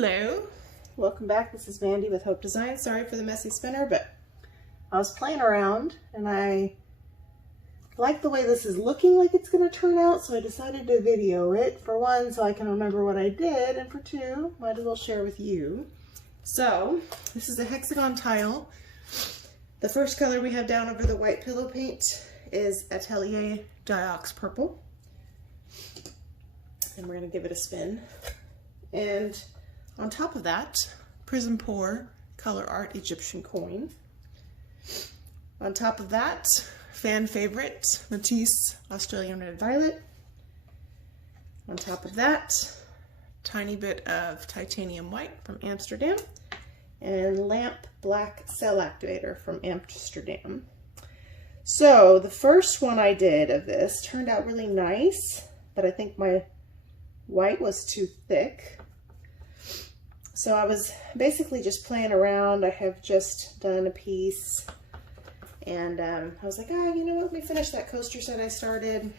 Hello, welcome back. This is Mandy with Hope Design. Sorry for the messy spinner, but I was playing around and I like the way this is looking like it's going to turn out, so I decided to video it. For one, so I can remember what I did, and for two, might as well share with you. So, this is a hexagon tile. The first color we have down over the white pillow paint is Atelier Diox Purple. And we're going to give it a spin. And on top of that, Prizm Pour Colourarte Egyptian Coin. On top of that, fan favorite, Matisse Australian Red Violet. On top of that, tiny bit of titanium white from Amsterdam. And lamp black cell activator from Amsterdam. So the first one I did of this turned out really nice, but I think my white was too thick. So I was basically just playing around. I have just done a piece and I was like, you know what, let me finish that coaster set I started.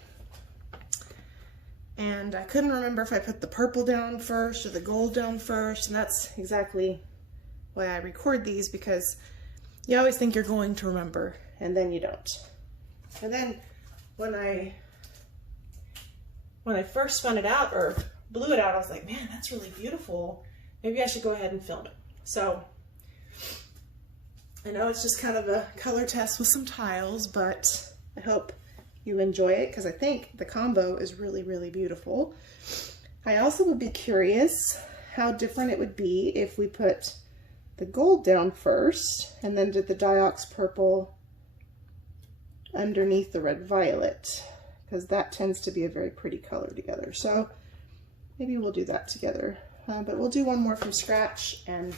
And I couldn't remember if I put the purple down first or the gold down first, and that's exactly why I record these, because you always think you're going to remember and then you don't. And then when I first spun it out or blew it out, I was like, man, that's really beautiful. Maybe I should go ahead and film it. So I know it's just kind of a color test with some tiles, but I hope you enjoy it because I think the combo is really, really beautiful. I also would be curious how different it would be if we put the gold down first and then did the Diox purple underneath the red violet, because that tends to be a very pretty color together. So maybe we'll do that together. But we'll do one more from scratch, and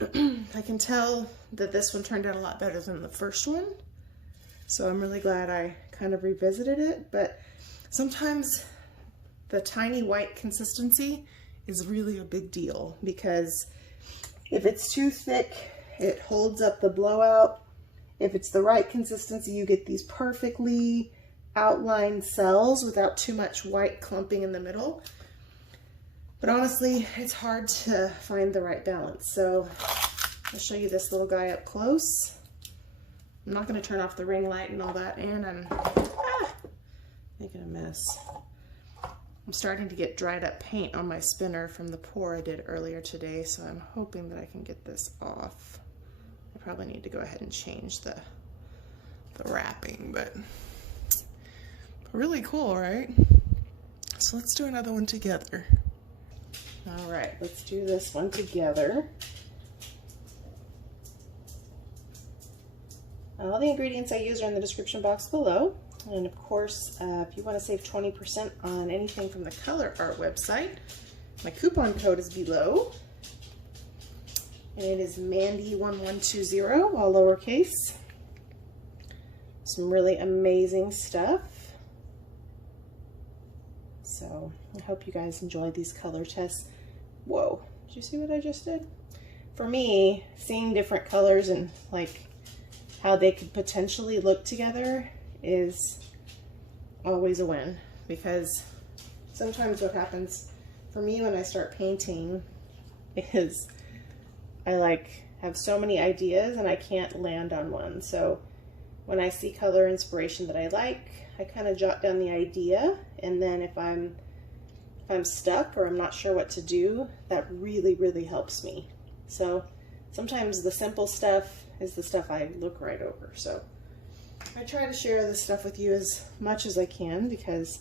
I can tell that this one turned out a lot better than the first one. So I'm really glad I kind of revisited it, but sometimes the tiny white consistency is really a big deal, because if it's too thick, it holds up the blowout. If it's the right consistency, you get these perfectly outlined cells without too much white clumping in the middle. But honestly, it's hard to find the right balance. So I'll show you this little guy up close. I'm not going to turn off the ring light and all that, and I'm making a mess. I'm starting to get dried up paint on my spinner from the pour I did earlier today, so I'm hoping that I can get this off. I probably need to go ahead and change the wrapping, but really cool, right? So let's do another one together. All right, let's do this one together. All the ingredients I use are in the description box below. And of course, if you want to save 20% on anything from the Colourarte website, my coupon code is below. And it is Mandy1120, all lowercase. Some really amazing stuff. So I hope you guys enjoyed these color tests. Whoa, did you see what I just did? For me, seeing different colors and like how they could potentially look together is always a win, because sometimes what happens for me when I start painting is I have so many ideas and I can't land on one. So when I see color inspiration that I like, I kind of jot down the idea, and then if I'm stuck or I'm not sure what to do, that really, really helps me. So sometimes the simple stuff is the stuff I look right over. So I try to share this stuff with you as much as I can, because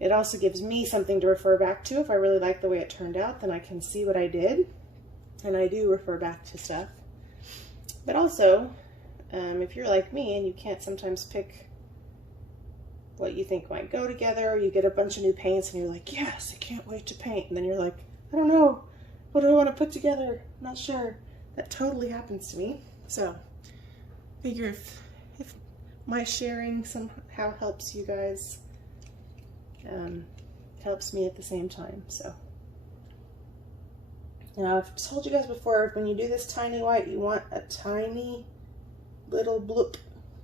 it also gives me something to refer back to. If I really like the way it turned out, then I can see what I did, and I do refer back to stuff. But also, if you're like me and you can't sometimes pick what you think might go together, or you get a bunch of new paints and you're like, yes, I can't wait to paint, and then you're like, I don't know, what do I want to put together? I'm not sure. That totally happens to me. So figure if my sharing somehow helps you guys, helps me at the same time. So now I've told you guys before, when you do this tiny white, you want a tiny little bloop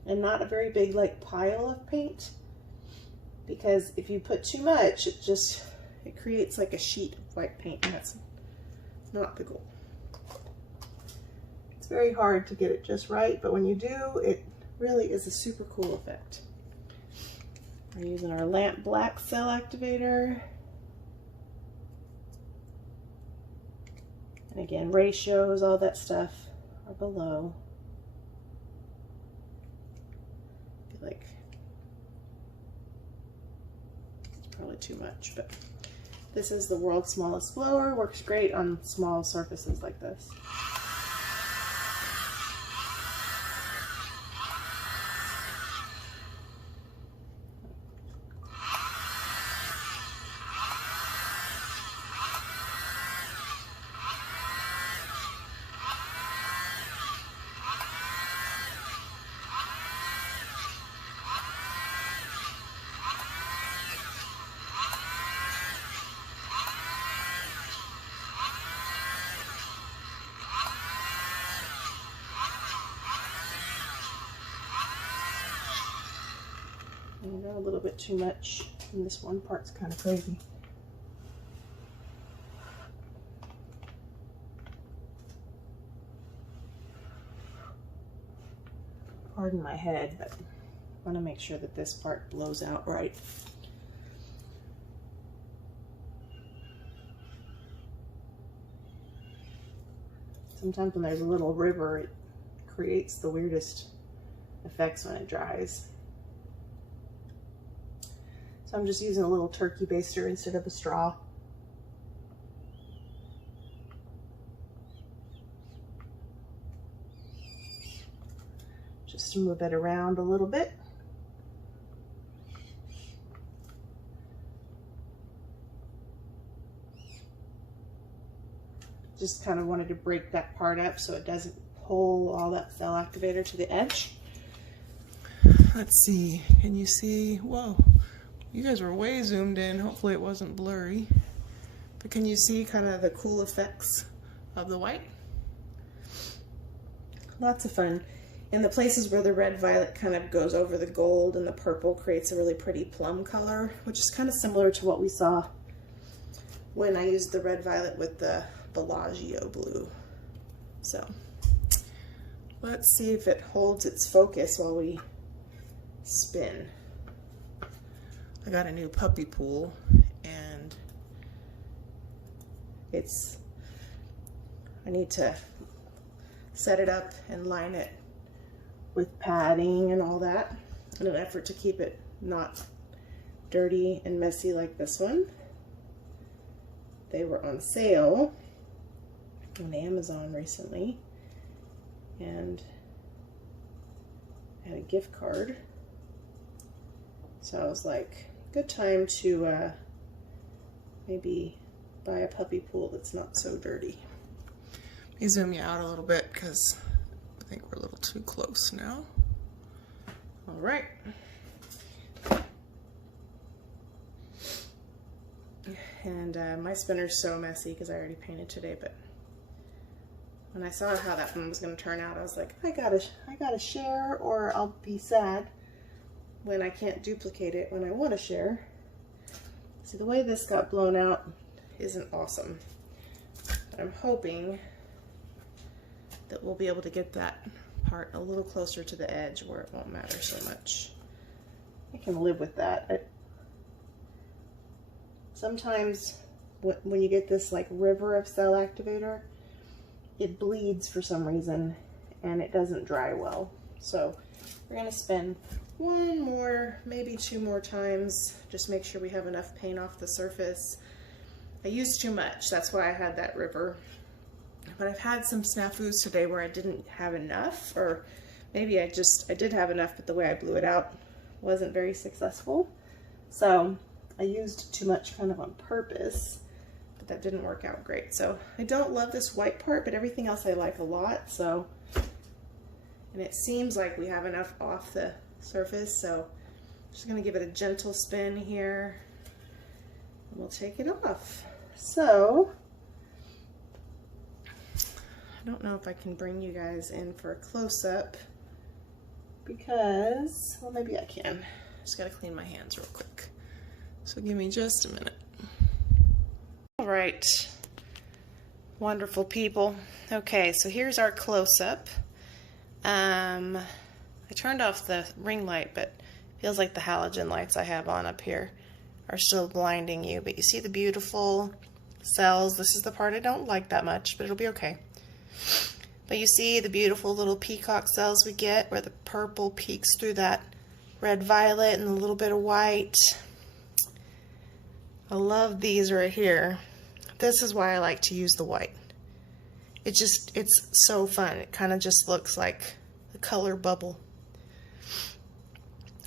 and not a very big like pile of paint. because if you put too much, it creates like a sheet of white paint, and that's not the goal. It's very hard to get it just right, but when you do, it really is a super cool effect. We're using our lamp black cell activator. And again, ratios, all that stuff are below. I feel like it's probably too much, but this is the world's smallest blower. Works great on small surfaces like this. A little bit too much, and this one part's kind of crazy. Pardon my head, but I want to make sure that this part blows out right. Sometimes when there's a little river, it creates the weirdest effects when it dries. So I'm just using a little turkey baster instead of a straw. Just to move it around a little bit. Just kind of wanted to break that part up so it doesn't pull all that cell activator to the edge. Let's see, can you see? Whoa. You guys were way zoomed in. Hopefully it wasn't blurry. But can you see kind of the cool effects of the white? Lots of fun. In the places where the red violet kind of goes over the gold and the purple creates a really pretty plum color, which is kind of similar to what we saw when I used the red violet with the Bellagio blue. So let's see if it holds its focus while we spin. I got a new puppy pool, and I need to set it up and line it with padding and all that in an effort to keep it not dirty and messy like this one. They were on sale on Amazon recently, and I had a gift card. So I was like, good time to maybe buy a puppy pool that's not so dirty. Let me zoom you out a little bit because I think we're a little too close now. All right. And my spinner's so messy because I already painted today, but when I saw how that one was going to turn out, I was like, I gotta share, or I'll be sad when I can't duplicate it when I want to share. See, the way this got blown out isn't awesome. But I'm hoping that we'll be able to get that part a little closer to the edge where it won't matter so much. I can live with that. Sometimes when you get this like river of cell activator, it bleeds for some reason and it doesn't dry well. So we're gonna spin one more, maybe two more times. Just make sure we have enough paint off the surface. I used too much, that's why I had that river. But I've had some snafus today where I didn't have enough, or maybe I did have enough, but the way I blew it out wasn't very successful. So I used too much kind of on purpose, but that didn't work out great. So I don't love this white part, but everything else I like a lot. So, and it seems like we have enough off the surface, so I'm just gonna give it a gentle spin here and we'll take it off. So I don't know if I can bring you guys in for a close-up because, well, maybe I can. Just gotta clean my hands real quick. So give me just a minute. All right, wonderful people. Okay, so here's our close-up. I turned off the ring light, but it feels like the halogen lights I have on up here are still blinding you. But you see the beautiful cells. This is the part I don't like that much, but it'll be okay. But you see the beautiful little peacock cells we get where the purple peeks through that red violet and a little bit of white. I love these right here. This is why I like to use the white. It's so fun. It kind of just looks like a color bubble.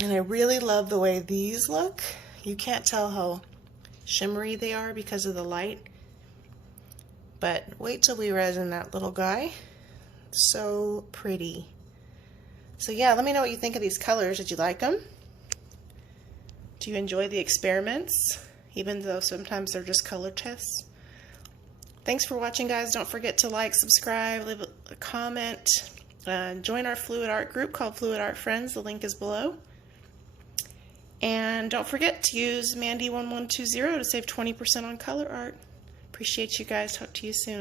And I really love the way these look. You can't tell how shimmery they are because of the light. But wait till we resin that little guy. So pretty. So yeah, let me know what you think of these colors. Did you like them? Do you enjoy the experiments? Even though sometimes they're just color tests. Thanks for watching, guys. Don't forget to like, subscribe, leave a comment. Join our Fluidart group called Fluidart Friends. The link is below. And don't forget to use Mandy1120 to save 20% on Colourarte. Appreciate you guys. Talk to you soon.